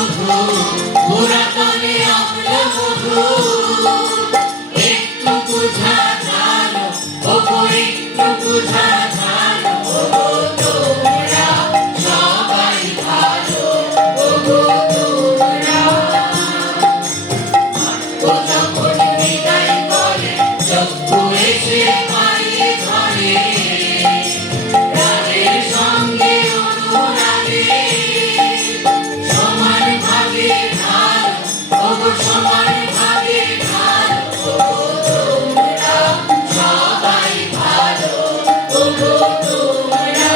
মধু পুরাতনে অম্ল মধু একটু বুঝা জানো ওগো একটু বুঝা জানো ওগো তোমরা সবাই ভালো ওগো তোমরা যখন বিদায় করে চক্ষু এসে পায়ে ধরে রাগের সঙ্গে অনুরাগে সমান ভাগে ঢালো ওগো সমান ভাগে ঢালো ওগো তোমরা সবাই ভালো ওগো তোমরা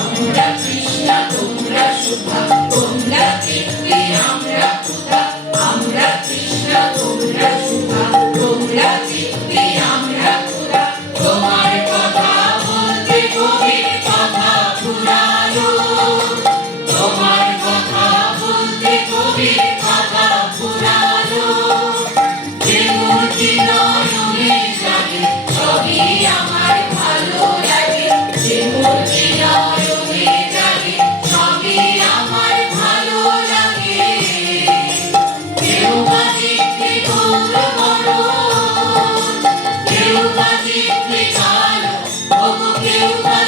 আমরা কৃষ্ণা তোমরা সুধা তোমরা তৃপ্তি আমরা ক্ষুধা আমরা কৃষ্ণা তোমরা সুধা তোমরা তৃপ্তি আমরা ক্ষুধা তোমার কথা বলতে কবির কথা ফুরালো তোমার কথা বলতে কবির কথা ফুরালো যে মূর্তি নয়নে জাগে সবই আমার ভালো লাগে যে মূর্তি নয়নে জাগে সবই আমার ভালো লাগে কেউ বা দেখতে গৌর কেউ বা দেখতে কালো কেউ বা